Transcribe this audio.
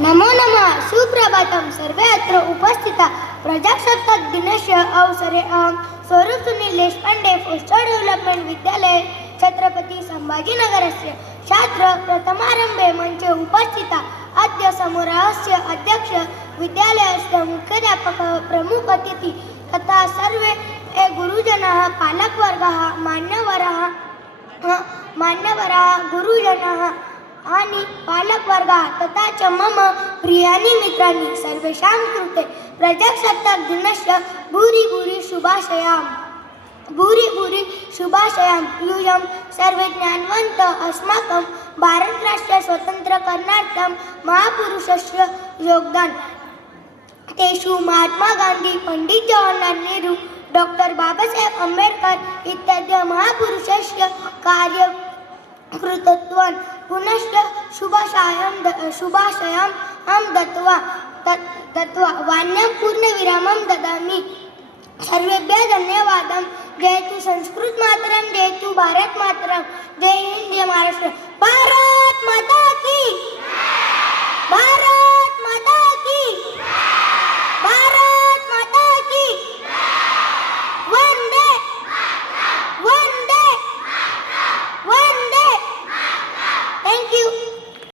नमो नमः सुप्रभातम सर्वे अत्र उपस्थिता प्रजासत्ताक दिनस्य अवसरे अहं स्वरूप सुनील देशपांडे पोस्टर डेव्हलपमेंट विद्यालय छत्रपती संभाजीनगरस्य छात्र प्रथमारंभे मंचे उपस्थिता अद्य समारोहस्य अध्यक्ष विद्यालयस्य मुख्याध्यापक प्रमुख अतिथि तथा सर्वे गुरुजनाः पालकवर्गः मान्यवराः गुरुजनाः आणि पालकवर्गः तथा च मम प्रियानि मित्राणि सर्वेषां कृते प्रजासत्ताक दिनस्य भूरि भूरि शुभाशयान् यूयं सर्वे ज्ञानवन्तः अस्माकं भारतराष्ट्रस्य स्वतन्त्रकरणार्थं महापुरुषस्य योगदान तेषु महात्मा गांधी पंडित जवाहरलाल नेहरू डॉक्टर बाबासाहेब आंबेडकर इत्यादि महापुरुषस्य कार्य कृतत्वान् पुनश्च शुभाशयं दत्वा वाण्यां पूर्णविरामं ददामि। सर्वेभ्यः धन्यवादः। जयतु संस्कृत मातरम, जयतु भारत मातरम, जय हिंद, जय महाराष्ट्र, भारत माता।